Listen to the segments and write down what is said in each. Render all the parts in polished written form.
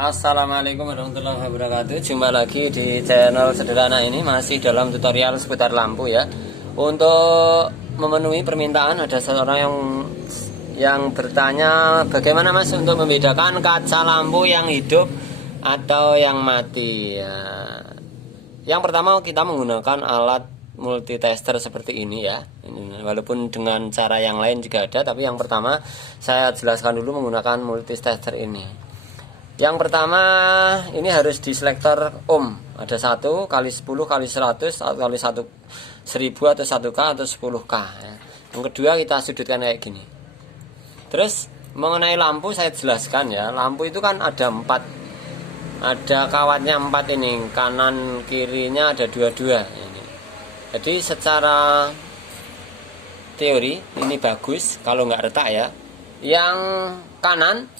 Assalamualaikum warahmatullahi wabarakatuh. Jumpa lagi di channel sederhana ini, masih dalam tutorial seputar lampu ya. Untuk memenuhi permintaan ada seorang yang bertanya, bagaimana Mas untuk membedakan kaca lampu yang hidup atau yang mati ya. Yang pertama kita menggunakan alat multitester seperti ini ya. Ini, walaupun dengan cara yang lain juga ada, tapi yang pertama saya jelaskan dulu menggunakan multitester ini. Yang pertama ini harus di selektor ohm, ada 1 kali 10 kali 100 atau kali 1000 atau 1K atau 10K ya. Yang kedua kita sudutkan kayak gini. Terus mengenai lampu saya jelaskan ya. Lampu itu kan ada 4, ada kawatnya 4 ini, kanan kirinya ada dua-dua ini. Jadi secara teori ini bagus kalau nggak retak ya. Yang kanan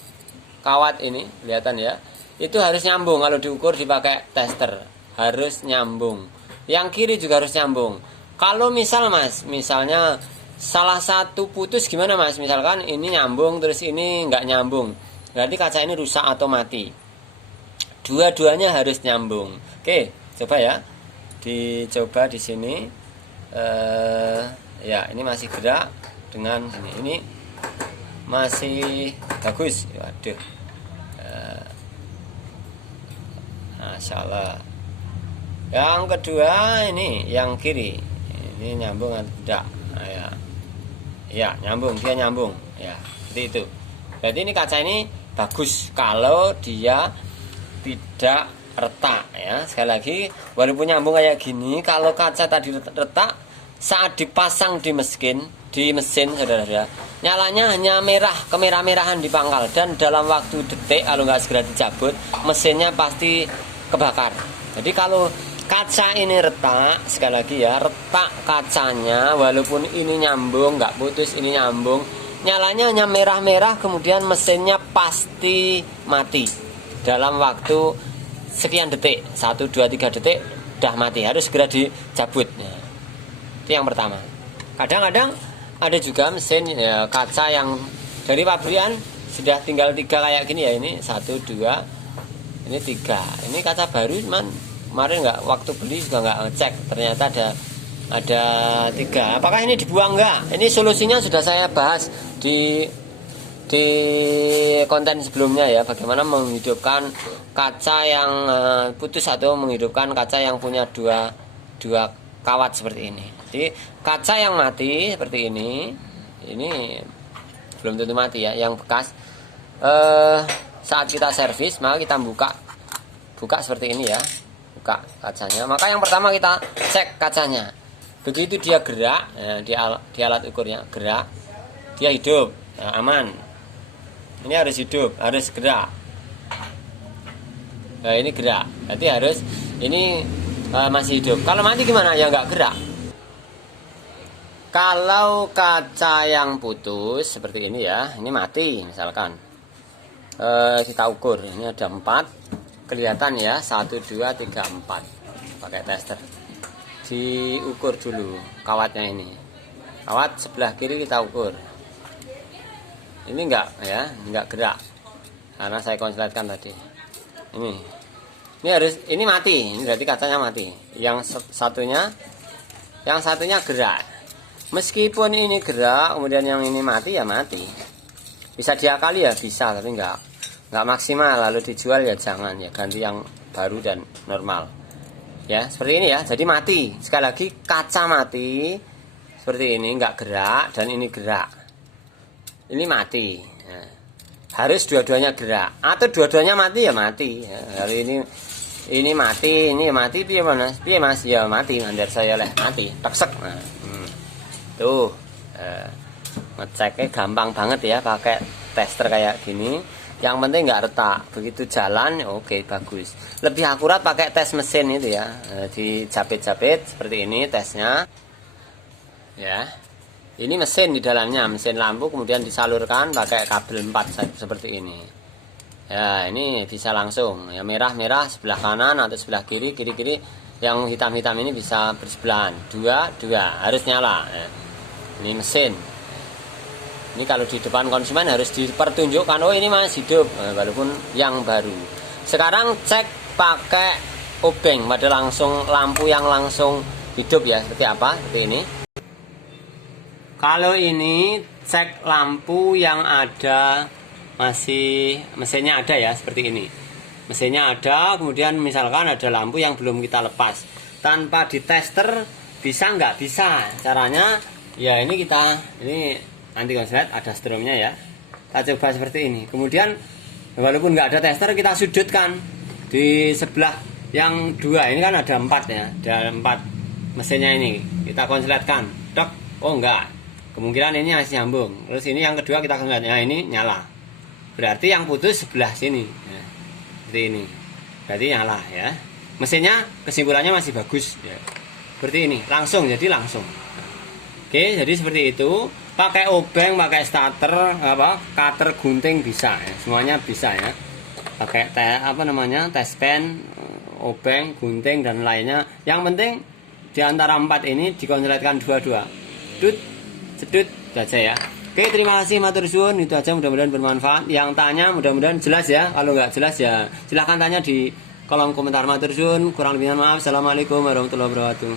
kawat ini kelihatan ya, itu harus nyambung. Kalau diukur dipakai tester harus nyambung. Yang kiri juga harus nyambung. Kalau misalnya salah satu putus gimana Mas? Misalkan ini nyambung terus ini nggak nyambung, berarti kaca ini rusak atau mati. Dua-duanya harus nyambung. Oke, coba ya, dicoba di sini. Ya ini masih gerak dengan ini masih bagus. Waduh, Masya Allah. Yang kedua ini yang kiri, ini nyambung atau tidak? Ya nyambung, dia nyambung ya, seperti itu. Berarti ini kaca ini bagus kalau dia tidak retak ya. Sekali lagi, walaupun nyambung kayak gini, kalau kaca tadi retak saat dipasang di mesin saudara-saudara, nyalanya hanya merah, kemerah-merahan di pangkal, dan dalam waktu detik kalau nggak segera dicabut mesinnya pasti kebakar. Jadi kalau kaca ini retak, sekali lagi ya, retak kacanya, walaupun ini nyambung nggak putus, ini nyambung, nyalanya hanya merah-merah, kemudian mesinnya pasti mati dalam waktu sekian detik, 1, 2, 3 detik udah mati, harus segera dicabut ya. Itu yang pertama. Kadang-kadang ada juga mesin ya, kaca yang dari pabrikan sudah tinggal 3 kayak gini ya. Ini 1, 2, ini 3. Ini kaca baru, cuman kemarin nggak, waktu beli juga nggak ngecek, ternyata ada 3. Apakah ini dibuang nggak? Ini solusinya sudah saya bahas di konten sebelumnya ya, bagaimana menghidupkan kaca yang putus atau menghidupkan kaca yang punya dua kawat seperti ini. Jadi kaca yang mati seperti ini belum tentu mati ya, yang bekas. Saat kita servis maka kita buka seperti ini ya, buka kacanya. Maka yang pertama kita cek kacanya. Begitu dia gerak ya, di alat ukurnya gerak, dia hidup ya, aman. Ini harus hidup, harus gerak. Nah, ini gerak, berarti harus ini masih hidup. Kalau mati gimana? Ya nggak gerak. Kalau kaca yang putus seperti ini ya, ini mati misalkan. Kita ukur, ini ada 4, kelihatan ya, 1, 2, 3, 4. Pakai tester. Diukur dulu kawatnya ini. Kawat sebelah kiri kita ukur. Ini enggak ya, enggak gerak. Karena saya konsletkan tadi. Ini harus, ini mati, ini berarti kacanya mati. Yang satunya gerak. Meskipun ini gerak, kemudian yang ini mati ya mati. Bisa diakali ya bisa, tapi enggak maksimal. Lalu dijual ya jangan ya, ganti yang baru dan normal. Ya seperti ini ya. Jadi mati. Sekali lagi kaca mati seperti ini, enggak gerak, dan ini gerak. Ini mati. Ya. Harus dua-duanya gerak, atau dua-duanya mati ya mati. Ya, hari ini mati, ini mati, piye mas? Ya mati, mandar saya lah mati, teksek. Nah, tuh ngeceknya gampang banget ya, pakai tester kayak gini. Yang penting nggak retak, begitu jalan oke, bagus. Lebih akurat pakai tes mesin itu ya, dijapit-japit seperti ini tesnya ya. Ini mesin di dalamnya, mesin lampu, kemudian disalurkan pakai kabel 4 seperti ini. Ya, ini bisa langsung. Ya, merah-merah sebelah kanan atau sebelah kiri, kiri-kiri. Yang hitam-hitam ini bisa bersebelahan. Dua, harus nyala. Ya. Ini mesin. Ini kalau di depan konsumen harus dipertunjukkan, oh ini masih hidup, walaupun yang baru. Sekarang cek pakai obeng pada langsung lampu yang langsung hidup ya, seperti apa? Seperti ini. Kalau ini cek lampu yang ada masih mesinnya ada ya, seperti ini. Mesinnya ada, kemudian misalkan ada lampu yang belum kita lepas. Tanpa ditester bisa nggak? Bisa. Caranya ya ini anti konslet, ada stromnya ya. Kita coba seperti ini. Kemudian walaupun nggak ada tester, kita sudutkan di sebelah yang dua. Ini kan ada 4 ya, ada 4 mesinnya ini. Kita konsletkan. Dok, oh enggak. Kemungkinan ini masih nyambung. Terus ini yang kedua kita konslet. Nah ini nyala. Berarti yang putus sebelah sini. Ya, seperti ini. Berarti nyala ya. Mesinnya kesimpulannya masih bagus ya. Seperti ini. Langsung, jadi langsung. Oke, jadi seperti itu. Pakai obeng, pakai starter, cutter, gunting bisa ya. Semuanya bisa ya. Pakai test pen, obeng, gunting dan lainnya. Yang penting di antara 4 ini dikonsletkan dua-dua. Cedut saja ya. Oke, terima kasih matur suwun. Itu aja, mudah-mudahan bermanfaat. Yang tanya mudah-mudahan jelas ya. Kalau nggak jelas ya silahkan tanya di kolom komentar. Matur suwun, kurang lebihnya maaf. Assalamualaikum warahmatullahi wabarakatuh.